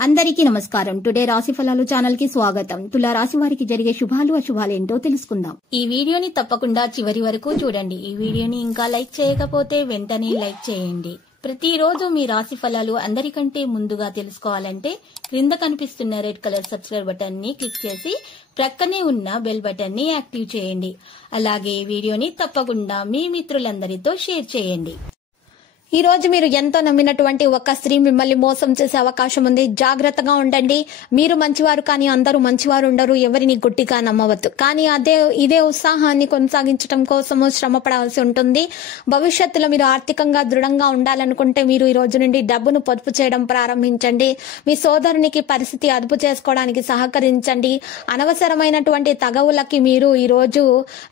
అందరికీ నమస్కారం. టుడే రాశి ఫలాలు ఛానల్ కి స్వాగతం. తులా రాశి వారికి జరిగే శుభాలు అశుభాలు ఏంటో తెలుసుకుందాం. ఈ వీడియోని తప్పకుండా చివరి వరకు చూడండి. ఈ వీడియోని ఇంకా లైక్ చేయకపోతే వెంటనే లైక్ చేయండి. ప్రతిరోజు మీ రాశి ఫలాలు అందరికంటే ముందుగా తెలుసుకోవాలంటే క్రింద కనిపిస్తున్న రెడ్ కలర్ సబ్స్క్రైబ్ బటన్ ని క్లిక్ చేసి ప్రక్కనే ఉన్న బెల్ బటన్ ని యాక్టివ్ చేయండి. అలాగే వీడియోని తప్పకుండా మీ మిత్రులందరితో షేర్ చేయండి. ఈ రోజు మీరు ఎంతో నమ్మినటువంటి ఒక స్త్రీ మిమ్మల్ని మోసం చేసే అవకాశం ఉంది. జాగ్రత్తగా ఉండండి. మీరు మంచివారు కానీ అందరూ మంచివారు ఉండరు. ఎవరిని గుడ్డిగా నమ్మవద్దు. కానీ ఇదే ఉత్సాహాన్ని కొనసాగించడం కోసము శ్రమ పడాల్సి ఉంటుంది. భవిష్యత్తులో మీరు ఆర్థికంగా దృఢంగా ఉండాలనుకుంటే మీరు ఈ రోజు నుండి డబ్బును పొదుపు చేయడం ప్రారంభించండి. మీ సోదరునికి పరిస్థితి అదుపు చేసుకోవడానికి సహకరించండి. అనవసరమైనటువంటి తగవులకి ఈ రోజు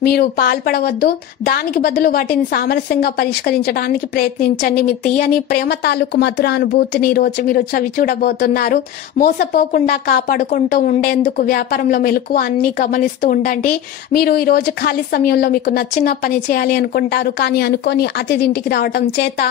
మీరు పాల్పడవద్దు. దానికి బదులు వాటిని సామరస్యంగా పరిష్కరించడానికి ప్రయత్నించండి. మీ తీయని ప్రేమ తాలూకు మధుర అనుభూతిని ఈ రోజు మీరు చవి చూడబోతున్నారు. మోసపోకుండా కాపాడుకుంటూ ఉండేందుకు వ్యాపారంలో మెలకువ అన్ని గమనిస్తూ ఉండండి. మీరు ఈ రోజు ఖాళీ సమయంలో మీకు నచ్చిన పని చేయాలి అనుకుంటారు. కానీ అనుకోని అతిథి ఇంటికి రావడం చేత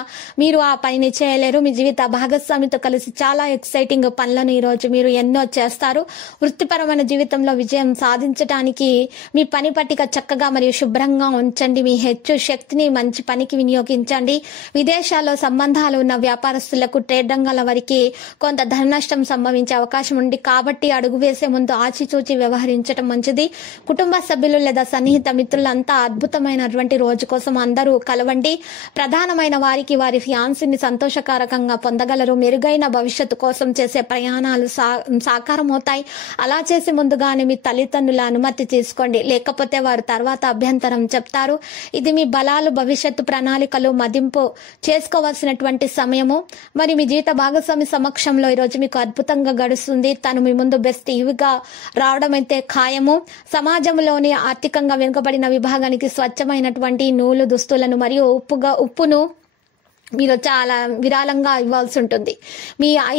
మీరు ఆ పనిని చేయలేరు. మీ జీవిత భాగస్వామితో కలిసి చాలా ఎక్సైటింగ్ పనులను ఈ రోజు మీరు ఎన్నో చేస్తారు. వృత్తిపరమైన జీవితంలో విజయం సాధించడానికి మీ పని పట్టిక చక్కగా మరియు శుభ్రంగా ఉంచండి. మీ హెచ్చు శక్తిని మంచి పనికి వినియోగించండి. విదేశాల్లో సంబంధాలు ఉన్న వ్యాపారస్తులకు ట్రేడ్ రంగాల వారికి కొంత ధన నష్టం సంభవించే అవకాశం ఉంది. కాబట్టి అడుగు వేసే ముందు ఆచిచూచి వ్యవహరించడం మంచిది. కుటుంబ సభ్యులు లేదా సన్నిహిత మిత్రులంతా అద్భుతమైనటువంటి రోజు కోసం అందరూ కలవండి. ప్రధానమైన వారికి వారి ఫియాన్సీని సంతోషకరంగా పొందగలరు. మెరుగైన భవిష్యత్తు కోసం చేసే ప్రయాణాలు సాకారం అవుతాయి. అలా చేసే ముందుగానే మీ తల్లిదండ్రుల అనుమతి తీసుకోండి. లేకపోతే వారు తర్వాత అభ్యంతరం చెప్తారు. ఇది మీ బలాలు భవిష్యత్తు ప్రణాళికలు మదింపు చేసుకోవాల్సినటువంటి సమయము. మరి మీ జీవిత భాగస్వామి సమక్షంలో ఈరోజు మీకు అద్భుతంగా గడుస్తుంది. తను మీ ముందు బెస్ట్ ఇవిగా రావడం అయితే ఖాయము. సమాజంలోని ఆర్థికంగా వెనుకబడిన విభాగానికి స్వచ్ఛమైనటువంటి నూలు దుస్తులను మరియు ఉప్పును మీరు చాలా విరాళంగా ఇవ్వాల్సి ఉంటుంది.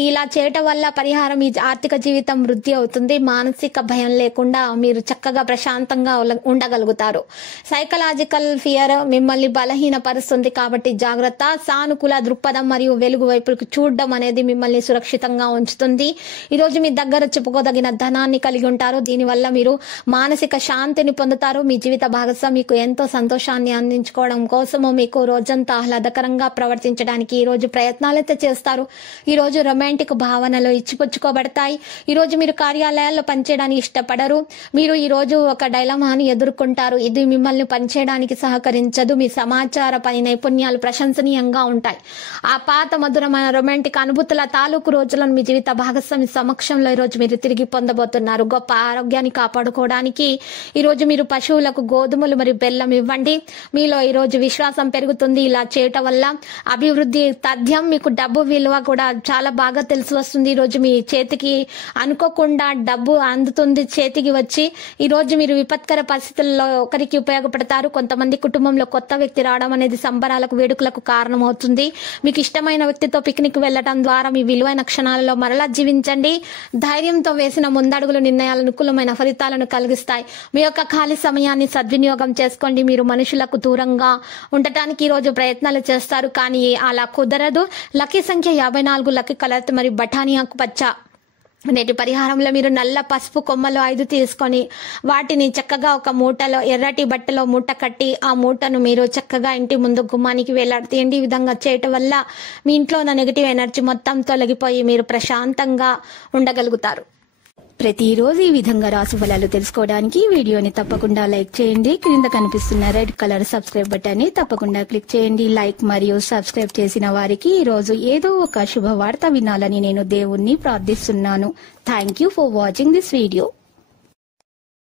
ఇలా చేయటం వల్ల పరిహారం మీ ఆర్థిక జీవితం వృద్ధి అవుతుంది. మానసిక భయం లేకుండా మీరు చక్కగా ప్రశాంతంగా ఉండగలుగుతారు. సైకలాజికల్ ఫియర్ మిమ్మల్ని బలహీనపరుస్తుంది. కాబట్టి జాగ్రత్త. సానుకూల దృక్పథం మరియు వెలుగు వైపుకు చూడడం అనేది మిమ్మల్ని సురక్షితంగా ఉంచుతుంది. ఈరోజు మీ దగ్గర చెప్పుకోదగిన ధనాన్ని కలిగి ఉంటారు. దీనివల్ల మీరు మానసిక శాంతిని పొందుతారు. మీ జీవిత భాగస్వామి మీకు ఎంతో సంతోషాన్ని అందించుకోవడం కోసము మీకు రోజంతా ఆహ్లాదకరంగా ప్రవర్తించడానికి ఈ రోజు ప్రయత్నాలైతే చేస్తారు. ఈ రోజు రొమాంటిక్ భావనలు ఇచ్చిపుచ్చుకోబడతాయి. ఈ రోజు మీరు కార్యాలయాల్లో పనిచేయడానికి ఇష్టపడరు. మీరు ఈ రోజు ఒక డైలమాని ఎదుర్కొంటారు. ఇది మిమ్మల్ని పనిచేయడానికి సహకరించదు. మీ సమాచార పని నైపుణ్యాలు ప్రశంసనీయంగా ఉంటాయి. ఆ పాత మధురమైన రొమాంటిక్ అనుభూతుల తాలూకు రోజులను మీ జీవిత భాగస్వామి సమక్షంలో ఈ రోజు మీరు తిరిగి పొందబోతున్నారు. గొప్ప ఆరోగ్యాన్ని కాపాడుకోవడానికి ఈ రోజు మీరు పశువులకు గోధుమలు మరియు బెల్లం ఇవ్వండి. మీలో ఈ రోజు విశ్వాసం పెరుగుతుంది. ఇలా చేయటం వల్ల అభివృద్ధి తథ్యం. మీకు డబ్బు విలువ కూడా చాలా బాగా తెలిసి వస్తుంది. ఈ రోజు మీ చేతికి అనుకోకుండా డబ్బు అందుతుంది. చేతికి వచ్చి ఈ రోజు మీరు విపత్కర పరిస్థితుల్లో ఒకరికి ఉపయోగపడతారు. కొంతమంది కుటుంబంలో కొత్త వ్యక్తి రావడం అనేది సంబరాలకు వేడుకలకు కారణమవుతుంది. మీకు ఇష్టమైన వ్యక్తితో పిక్నిక్ వెళ్లడం ద్వారా మీ విలువైన క్షణాలలో మరలా జీవించండి. ధైర్యంతో వేసిన ముందడుగులు నిర్ణయాలు అనుకూలమైన ఫలితాలను కలిగిస్తాయి. మీ యొక్క ఖాళీ సమయాన్ని సద్వినియోగం చేసుకోండి. మీరు మనుషులకు దూరంగా ఉండటానికి ఈ రోజు ప్రయత్నాలు చేస్తారు. కానీ అలా కుదరదు. లక్కీ సంఖ్య 54, లక్కీ కలర్ మరియు బఠానీ ఆకుపచ్చ. నేటి పరిహారంలో మీరు నల్ల పసుపు కొమ్మలు 5 తీసుకొని వాటిని చక్కగా ఒక మూటలో ఎర్రటి బట్టలో మూట కట్టి ఆ మూటను మీరు చక్కగా ఇంటి ముందు గుమ్మానికి వేలాడతీయండి. ఈ విధంగా చేయటం వల్ల మీ ఇంట్లో ఉన్న నెగిటివ్ ఎనర్జీ మొత్తం తొలగిపోయి మీరు ప్రశాంతంగా ఉండగలుగుతారు. ప్రతిరోజు ఈ విధంగా రాశి ఫలాలు తెలుసుకోవడానికి వీడియోని తప్పకుండా లైక్ చేయండి. క్రింద కనిపిస్తున్న రెడ్ కలర్ సబ్స్క్రైబ్ బటన్ ని తప్పకుండా క్లిక్ చేయండి. లైక్ మరియు సబ్స్క్రైబ్ చేసిన వారికి ఈ రోజు ఏదో ఒక శుభవార్త వినాలని నేను దేవుణ్ణి ప్రార్థిస్తున్నాను. Thank you for watching this video.